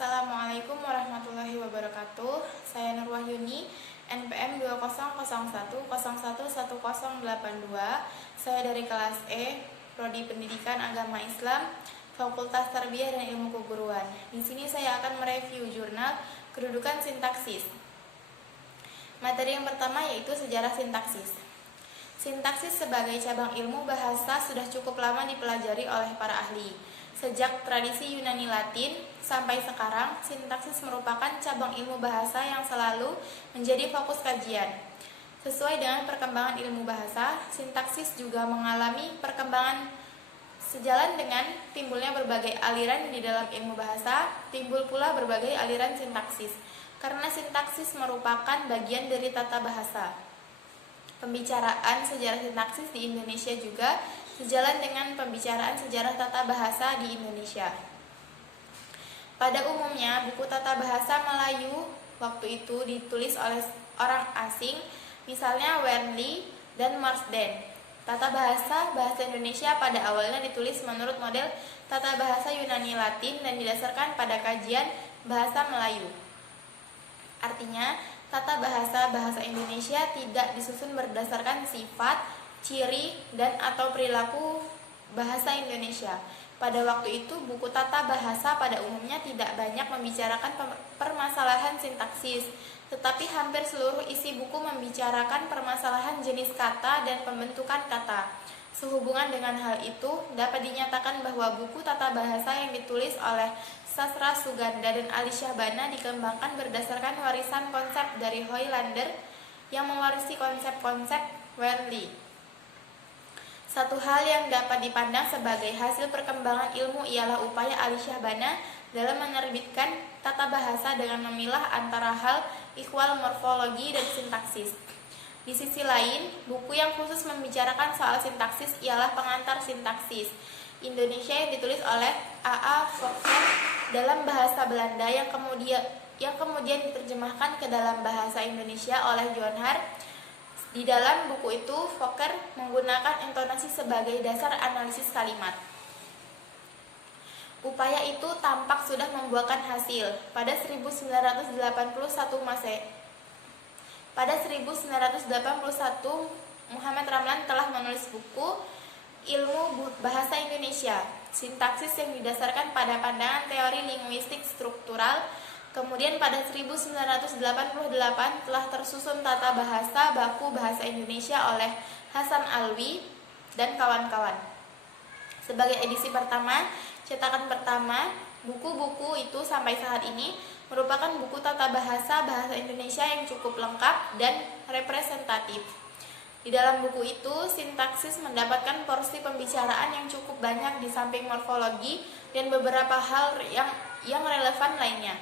Assalamualaikum warahmatullahi wabarakatuh. Saya Nur Wahyuni, NPM 20010111082. Saya dari kelas E, Prodi Pendidikan Agama Islam, Fakultas Tarbiyah dan Ilmu Keguruan. Di sini saya akan mereview jurnal Kedudukan Sintaksis. Materi yang pertama yaitu sejarah sintaksis. Sintaksis sebagai cabang ilmu bahasa sudah cukup lama dipelajari oleh para ahli. Sejak tradisi Yunani Latin sampai sekarang, sintaksis merupakan cabang ilmu bahasa yang selalu menjadi fokus kajian. Sesuai dengan perkembangan ilmu bahasa, sintaksis juga mengalami perkembangan. Sejalan dengan timbulnya berbagai aliran di dalam ilmu bahasa, timbul pula berbagai aliran sintaksis. Karena sintaksis merupakan bagian dari tata bahasa. Pembicaraan sejarah sintaksis di Indonesia juga sejalan dengan pembicaraan sejarah tata bahasa di Indonesia. Pada umumnya, buku tata bahasa Melayu waktu itu ditulis oleh orang asing, misalnya Wernli dan Marsden. Tata bahasa Indonesia pada awalnya ditulis menurut model tata bahasa Yunani Latin dan didasarkan pada kajian bahasa Melayu. Artinya, tata bahasa Indonesia tidak disusun berdasarkan sifat, ciri, dan atau perilaku bahasa Indonesia. Pada waktu itu, buku tata bahasa pada umumnya tidak banyak membicarakan permasalahan sintaksis, tetapi hampir seluruh isi buku membicarakan permasalahan jenis kata dan pembentukan kata. Sehubungan dengan hal itu, dapat dinyatakan bahwa buku tata bahasa yang ditulis oleh Sastra Suganda dan Ali Syahbana dikembangkan berdasarkan warisan konsep dari Hoylander yang mewarisi konsep-konsep Wernli. Satu hal yang dapat dipandang sebagai hasil perkembangan ilmu ialah upaya Ali Syahbana dalam menerbitkan tata bahasa dengan memilah antara hal ikhwal morfologi dan sintaksis. Di sisi lain, buku yang khusus membicarakan soal sintaksis ialah Pengantar Sintaksis Indonesia yang ditulis oleh A.A. Fokker dalam bahasa Belanda yang kemudian diterjemahkan ke dalam bahasa Indonesia oleh John Hart. Di dalam buku itu, Fokker menggunakan intonasi sebagai dasar analisis kalimat. Upaya itu tampak sudah membuahkan hasil. Pada 1981 Muhammad Ramlan telah menulis buku Ilmu Bahasa Indonesia, Sintaksis yang didasarkan pada pandangan teori linguistik struktural. Kemudian pada 1988 telah tersusun Tata Bahasa Baku Bahasa Indonesia oleh Hasan Alwi dan kawan-kawan. Sebagai edisi pertama, cetakan pertama, buku-buku itu sampai saat ini merupakan buku tata bahasa Indonesia yang cukup lengkap dan representatif. Di dalam buku itu, sintaksis mendapatkan porsi pembicaraan yang cukup banyak di samping morfologi dan beberapa hal yang relevan lainnya.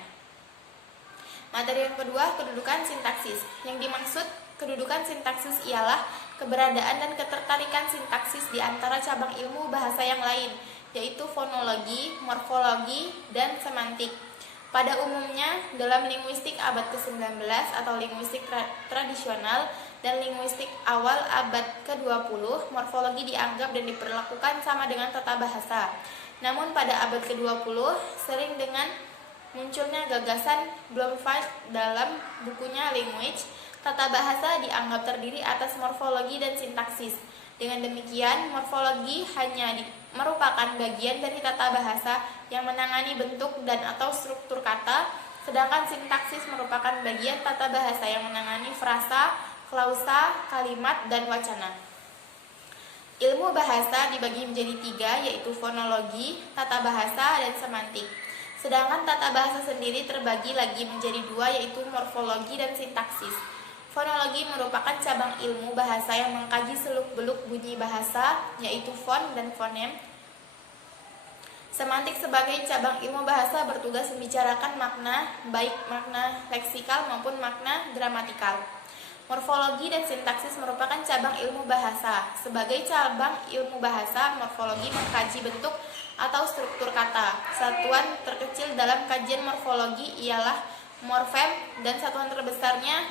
Materi yang kedua, kedudukan sintaksis. Yang dimaksud kedudukan sintaksis ialah keberadaan dan ketertarikan sintaksis di antara cabang ilmu bahasa yang lain, yaitu fonologi, morfologi, dan semantik. Pada umumnya, dalam linguistik abad ke-19 atau linguistik tradisional dan linguistik awal abad ke-20, morfologi dianggap dan diperlakukan sama dengan tata bahasa. Namun pada abad ke-20, sering dengan munculnya gagasan Bloomfield dalam bukunya Language, tata bahasa dianggap terdiri atas morfologi dan sintaksis. Dengan demikian, morfologi hanya merupakan bagian dari tata bahasa yang menangani bentuk dan atau struktur kata, sedangkan sintaksis merupakan bagian tata bahasa yang menangani frasa, klausa, kalimat, dan wacana. Ilmu bahasa dibagi menjadi 3, yaitu fonologi, tata bahasa, dan semantik. Sedangkan tata bahasa sendiri terbagi lagi menjadi 2, yaitu morfologi dan sintaksis. Fonologi merupakan cabang ilmu bahasa yang mengkaji seluk-beluk bunyi bahasa, yaitu fon dan fonem. Semantik sebagai cabang ilmu bahasa bertugas membicarakan makna, baik makna leksikal maupun makna gramatikal. Morfologi dan sintaksis merupakan cabang ilmu bahasa. Sebagai cabang ilmu bahasa, morfologi mengkaji bentuk atau struktur kata. Satuan terkecil dalam kajian morfologi ialah morfem dan satuan terbesarnya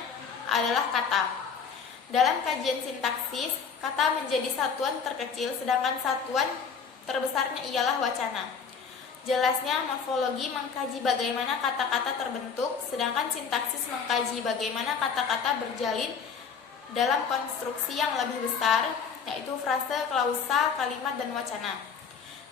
adalah kata. Dalam kajian sintaksis, kata menjadi satuan terkecil sedangkan satuan terbesarnya ialah wacana. Jelasnya, morfologi mengkaji bagaimana kata-kata terbentuk, sedangkan sintaksis mengkaji bagaimana kata-kata berjalin dalam konstruksi yang lebih besar, yaitu frase, klausa, kalimat, dan wacana.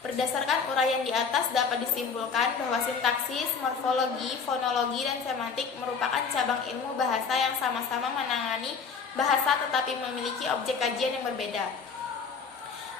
Berdasarkan uraian di atas dapat disimpulkan bahwa sintaksis, morfologi, fonologi, dan semantik merupakan cabang ilmu bahasa yang sama-sama menangani bahasa tetapi memiliki objek kajian yang berbeda.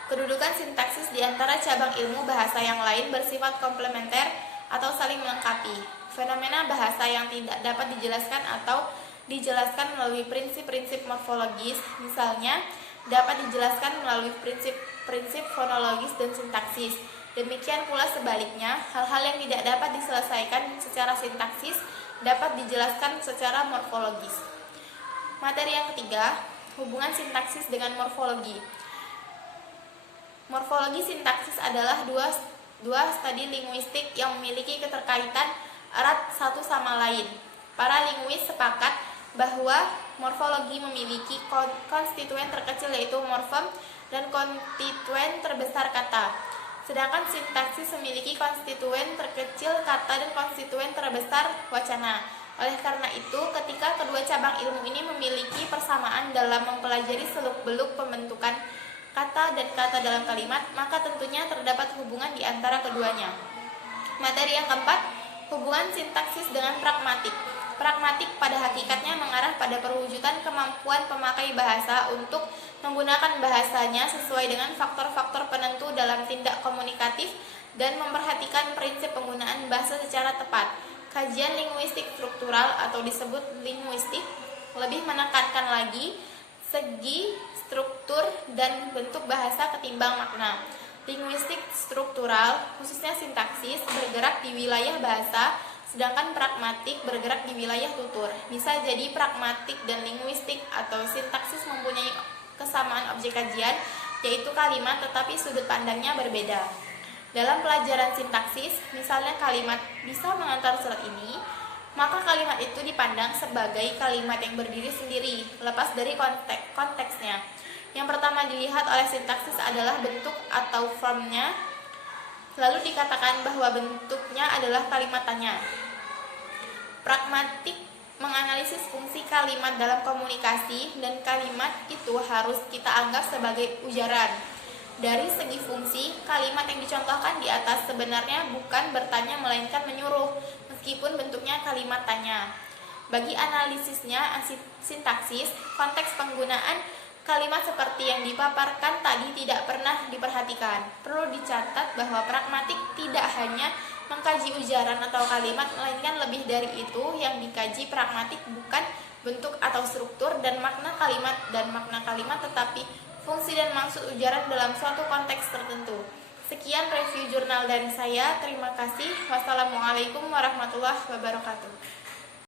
Kedudukan sintaksis di antara cabang ilmu bahasa yang lain bersifat komplementer atau saling melengkapi. Fenomena bahasa yang tidak dapat dijelaskan atau dijelaskan melalui prinsip-prinsip morfologis, misalnya, dapat dijelaskan melalui prinsip-prinsip fonologis dan sintaksis. Demikian pula sebaliknya, hal-hal yang tidak dapat diselesaikan secara sintaksis dapat dijelaskan secara morfologis. Materi yang ketiga, hubungan sintaksis dengan morfologi. Morfologi sintaksis adalah dua studi linguistik yang memiliki keterkaitan erat satu sama lain. Para linguis sepakat bahwa morfologi memiliki konstituen terkecil yaitu morfem dan konstituen terbesar kata. Sedangkan sintaksis memiliki konstituen terkecil kata dan konstituen terbesar wacana. Oleh karena itu, ketika kedua cabang ilmu ini memiliki persamaan dalam mempelajari seluk-beluk pembentukan kata dan kata dalam kalimat, maka tentunya terdapat hubungan di antara keduanya. Materi yang keempat, hubungan sintaksis dengan pragmatik. Pragmatik pada hakikatnya mengarah pada perwujudan kemampuan pemakai bahasa untuk menggunakan bahasanya sesuai dengan faktor-faktor penentu dalam tindak komunikatif dan memperhatikan prinsip penggunaan bahasa secara tepat. Kajian linguistik struktural atau disebut linguistik lebih menekankan lagi segi struktur dan bentuk bahasa ketimbang makna. Linguistik struktural, khususnya sintaksis, bergerak di wilayah bahasa, sedangkan pragmatik bergerak di wilayah tutur. Bisa jadi pragmatik dan linguistik atau sintaksis mempunyai kesamaan objek kajian, yaitu kalimat, tetapi sudut pandangnya berbeda. Dalam pelajaran sintaksis, misalnya kalimat bisa mengantar surat ini, maka kalimat itu dipandang sebagai kalimat yang berdiri sendiri, lepas dari konteksnya. Yang pertama dilihat oleh sintaksis adalah bentuk atau formnya, lalu dikatakan bahwa bentuknya adalah kalimat tanya. Pragmatik menganalisis fungsi kalimat dalam komunikasi, dan kalimat itu harus kita anggap sebagai ujaran. Dari segi fungsi, kalimat yang dicontohkan di atas sebenarnya bukan bertanya melainkan menyuruh, meskipun bentuknya kalimat tanya. Bagi analisisnya sintaksis, konteks penggunaan kalimat seperti yang dipaparkan tadi tidak pernah diperhatikan. Perlu dicatat bahwa pragmatik tidak hanya mengkaji ujaran atau kalimat, melainkan lebih dari itu. Yang dikaji pragmatik bukan bentuk atau struktur dan makna kalimat, tetapi fungsi dan maksud ujaran dalam suatu konteks tertentu. Sekian review jurnal dari saya. Terima kasih. Wassalamualaikum warahmatullahi wabarakatuh.